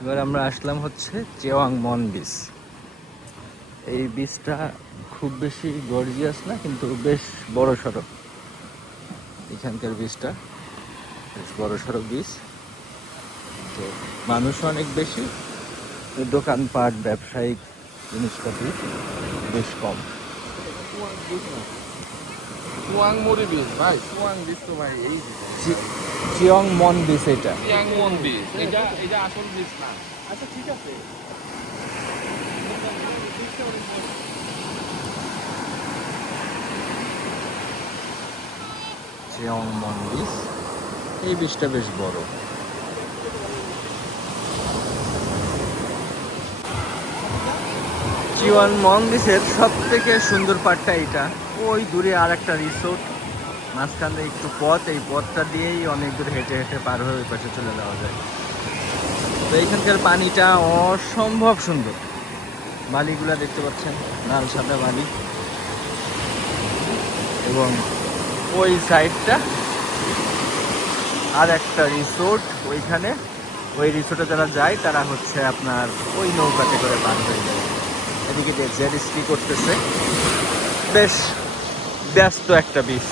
এবার আমরা আসলাম হচ্ছে চেওয়াং মন বিচ। এই বিচটা খুব বেশি গর্জিয়াস না, কিন্তু বেশ বড় সড়ো। এখানকার বিচটা বেশ বড় সড়ো বিচ। তো মানুষ অনেক বেশি, দোকানপাট ব্যবসায়িক জিনিসপাতি বেশ কম। চুয়াং মুড়ি বীজ ভাই, চুয়াং বীজ তো ভাই এই চিয়ং মন বিচ এটা। চিয়াং মন বীজ, এটা এটা আসল বীজ না। আচ্ছা ঠিক আছে। চিয়ং মন বিচ, এই বিচটা বেশ বড়। চিওয়ান মন বিচের সব থেকে সুন্দর পার্টটা এটা। ওই দূরে আর একটা রিসোর্ট, মাঝখানে একটু পথ, এই পথটা দিয়েই অনেক দূর হেঁটে হেঁটে পার হয়ে ওই পাশে চলে যাওয়া যায়। তো এইখানকার পানিটা অসম্ভব সুন্দর। বালিগুলা দেখতে পাচ্ছেন, লাল সাদা বালি। এবং ওই সাইডটা আর একটা রিসোর্ট, ওইখানে ওই রিসোর্টে যারা যায় তারা হচ্ছে আপনার ওই নৌকাতে করে পার হয়ে যায়। এদিকে যে জেট স্কি করতেছে, বেশ ব্যস্ত একটা বিচ।